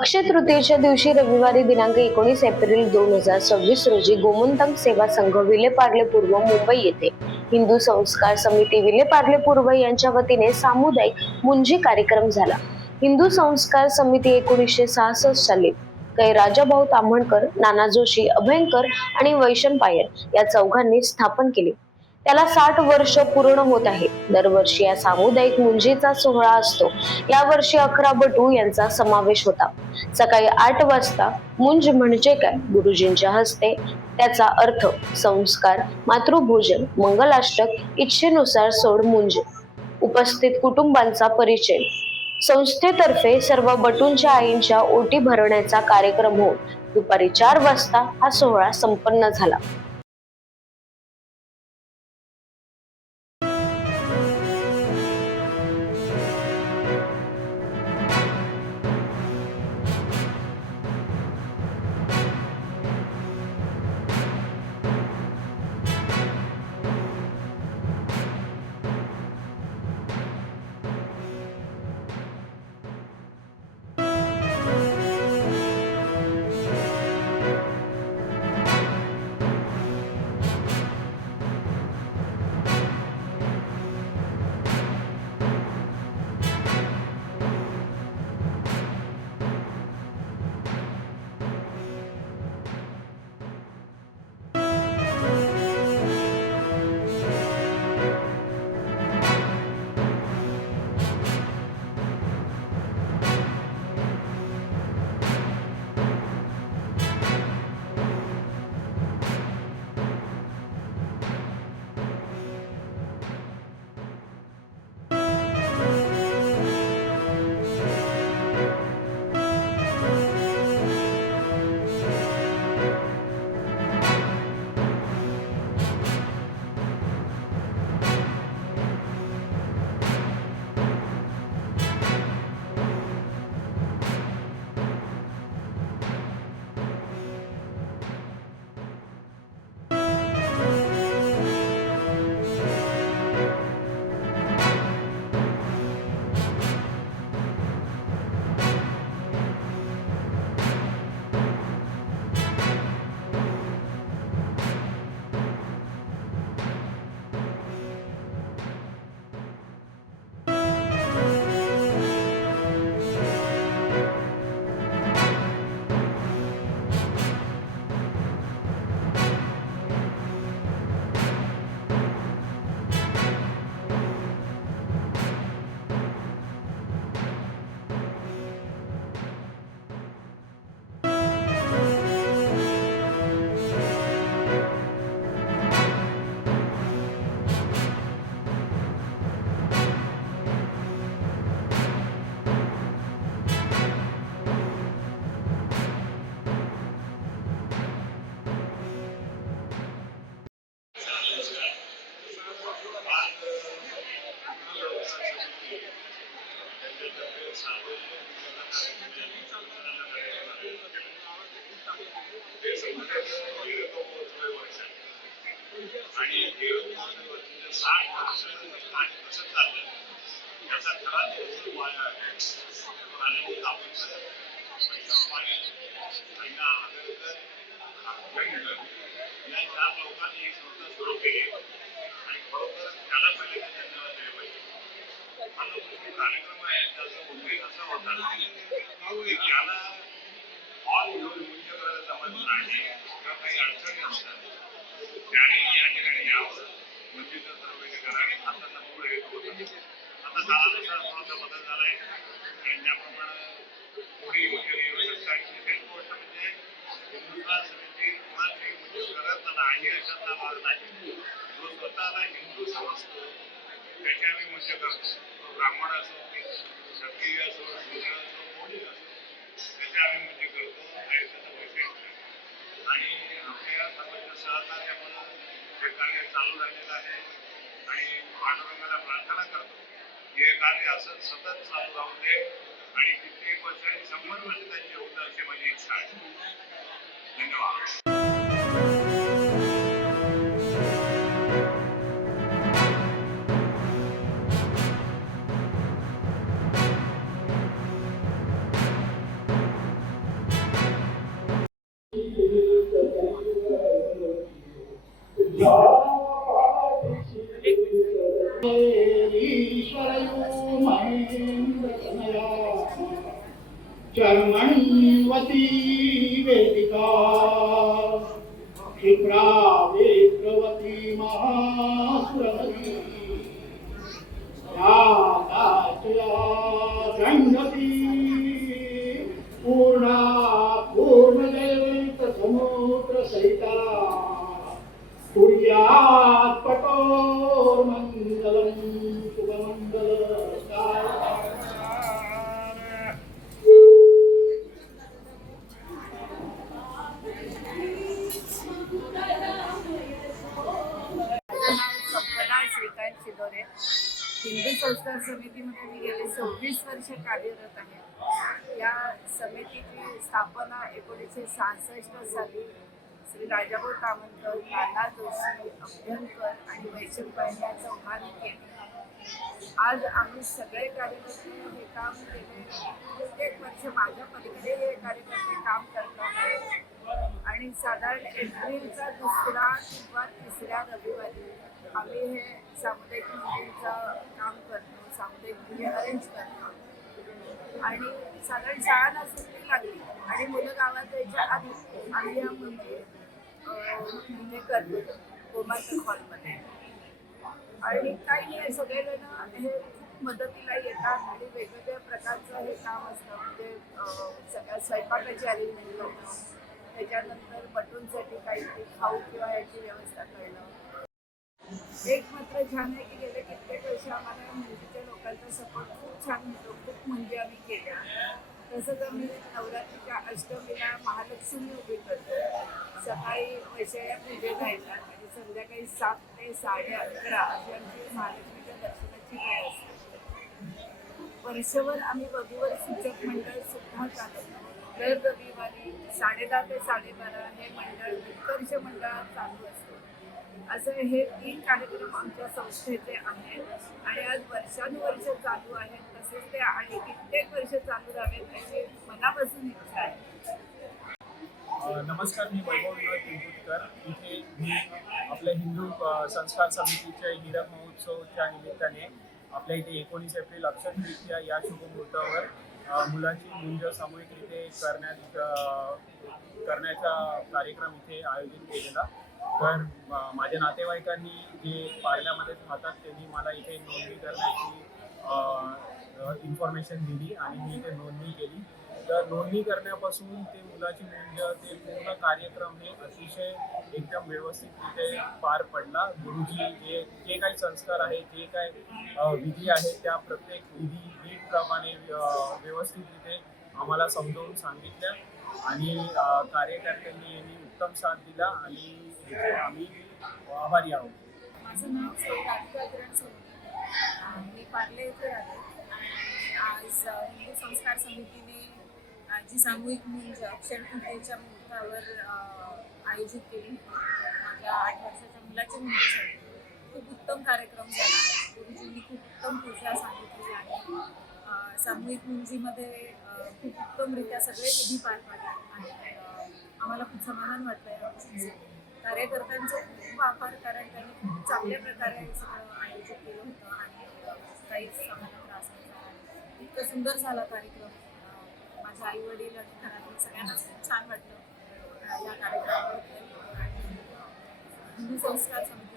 अक्षय तृतीयेच्या दिवशी रविवारी दिनांक 19 एप्रिल 2026 रोजी गोमंतक सेवा संघ विलेपार्ले पूर्व मुंबई येथे हिंदू संस्कार समिती विलेपार्ले पूर्व यांच्या वतीने सामुदायिक मुंजी कार्यक्रम झाला। हिंदू संस्कार समिती 1966 साली राजाभाऊ ताम्हणकर, नाना जोशी, अभयंकर आणि वैशन पायर या चौघांनी स्थापन केली। त्याला 60 वर्ष पूर्ण होत आहे। दरवर्षी या सामुदायिक मुंजीचा सोहळा असतो। या वर्षी 11 बटू यांचा समावेश होता। सकाळी 8 वाजता मुंज म्हणजे काय, गुरुजींच्या हस्ते त्याचा अर्थ, संस्कार, मातृभोजन, मंगलाष्टक, इच्छेनुसार सोड मुंज, उपस्थित कुटुंबांचा परिचय, संस्थेतर्फे सर्व बटूंच्या आईंच्या ओटी भरण्याचा कार्यक्रम होऊन दुपारी 4 वाजता हा सोहळा संपन्न झाला। आणि 60 वर्ष आणि कसं चाललं याचा खरा तो वाया आहे। आणि आपण त्यांना आदरकर या 4 लोकांनी ही संस्था सुरू केली आणि खरोखर त्याला पहिले धन्यवाद दिले पाहिजे। आता जो कार्यक्रम आहे त्याचा उद्देश असा होता की ज्याला ऑल म्हणजे करायला जमत नाही किंवा काही अडचणी असतात त्याने या ठिकाणी यावं, मुंजीचं सर्वेक्षण करावे, हातांना मूळ येत होतं। आता काळानुसार थोडासा बदल झाला आहे आणि त्याप्रमाणे कोणी वगैरे येऊ शकतात। विशेष गोष्ट म्हणजे हिंदुत्व समिती कोणाची मुंजी करत नाही अशातला भाग नाही। जो स्वतःला हिंदू समजतो त्याची आम्ही मुंजी करतो। तो ब्राह्मण असो, क्षत्रिय असो, शूद्र असो, कोणी असो त्याची आम्ही मुंजी करतो आणि त्याचा विशेष आणि आपल्या सर्वांच्या सहकार्यामुळे हे कार्य चालू राहिलेलं आहे आणि पांडुरंगाला प्रार्थना करतो हे कार्य असं सतत चालू राहू दे आणि कित्येक वर्षांनी 100 वर्ष त्यांची होतं अशी माझी इच्छा आहे। धन्यवाद। ईश्वरयो महेन्द्रतनया चर्मण्वती वेदिका क्षिप्रा वेद्रवती महासुरवती याताचया गण्डती पूर्णा पूर्णदेव समुद्र सहिता कुर्यात् कठोरमङ्गलं शुभमङ्गलकाय सपना श्रीकांत शिदोरे. हिंदू संस्कार समितीमध्ये मी गेले 26 वर्ष कार्यरत आहे. या समितीची स्थापना 1966 साली श्री राजाभाऊ तामणकर, नाना जोशी, अभ्यंकर आणि वैशंपायन या चौघांनी केली. आज आम्ही सगळे कार्यकर्ते हे काम केले. प्रत्येक वर्ष माझ्या पलीकडे हे कार्यकर्ते काम करतात आणि साधारण एप्रिलचा 2रा किंवा 3ऱ्या रविवारी आम्ही हे सामुदायिक मुलींचं काम करतो, सामुदायिक मुली अरेंज करतो आणि साधारण शाळांना सुट्टी लागली आणि मुलं गावात यायच्या आधी आम्ही या मुली इथे करतो गोमाता हॉलमध्ये. आणि काही नाही, सगळेजण हे खूप मदतीला येतात आणि वेगवेगळ्या प्रकारचं हे काम असतं. म्हणजे सगळ्या स्वयंपाकाची अरेंजमेंट करणं, त्याच्यानंतर बटूंसाठी काहीतरी खाऊ किंवा ह्याची व्यवस्था करणं. एक मात्र छान आहे की गेले कित्येक वर्ष आम्हाला मुंजीच्या लोकांचा सपोर्ट खूप छान मिळतो. खूप मुंजी आम्ही केल्या. तसंच आम्ही नवरात्रीच्या अष्टमीला महालक्ष्मी उभी करतो. सकाळी वैशाल्या पूजेला येतात आणि संध्याकाळी 7 ते 11:30 अशी आमची महालक्ष्मीच्या दर्शनाची वेळ असते. वर्षभर आम्ही वधूवर सूचक मंडळ सुद्धा चालवतो. दर रविवारी 10:30 ते 12:30 हे मंडळ उत्कर्ष मंडळात चालू असतं. असं हे 3 कार्यक्रम आमच्या संस्थेचे आहेत आणि आज वर्षानुवर्ष चालू आहेत. तसेच ते आणि कित्येक वर्ष चालू राहावेत अशी मनापासून इच्छा आहे. नमस्कार, मी वैभव विनोद पिंपुटकर. इथे मी आपल्या हिंदू संस्कार समितीच्या हीरक महोत्सवच्या निमित्ताने आपल्या इथे 19 एप्रिल अक्षय तृतीया या शुभमुहूर्तावर मुलांची मुंज सामूहिकरीते करण्याचा कार्यक्रम इथे आयोजित केलेला. तर माझ्या नातेवाईकांनी जे पार्ल्यामध्ये राहतात त्यांनी मला इथे नोंदणी करण्याची इन्फॉर्मेशन दिली आणि मी इथे नोंदणी केली. तर नोंदणी करण्यापासून ते मुलाची मुंज ते पूर्ण कार्यक्रम हे अतिशय एकदम व्यवस्थितरित्या पार पडला. गुरुजी जे काही संस्कार आहेत, जे काही विधी आहेत, त्या प्रत्येक विधीप्रमाणे व्यवस्थितरित्या आम्हाला समजावून सांगितल्या आणि कार्यकर्त्यांनी यांनी उत्तम साथ दिला आणि आम्ही आभारी आहोत. माझं नाव राधिका किरण सोनी. मी पार्ले येथे राहते आणि आज हिंदू संस्कार समितीने जी सामूहिक मुंज अक्षय तृतीयेच्या मुहूर्तावर आयोजित केली. माझ्या 8 वर्षाच्या मुलाच्या मुंजीसाठी खूप उत्तम कार्यक्रम झाला. गुरुजींनी खूप उत्तम पूजा सांगितली आणि सामूहिक मुंजीमध्ये खूप उत्तमरित्या सगळे विधी पार पडले आणि आम्हाला खूप समाधान वाटलं. या कार्यकर्त्यांचं खूप आभार, कारण त्यांनी खूप चांगल्या प्रकारे हे सगळं आयोजित केलं होतं आणि काहीच आम्हाला त्रास नाही झाला. इतकं सुंदर झाला कार्यक्रम. माझ्या आईवडील आणि घरातील सगळ्यांनाच खूप छान वाटलं या कार्यक्रमाबद्दल. आणि हिंदू संस्कार समिती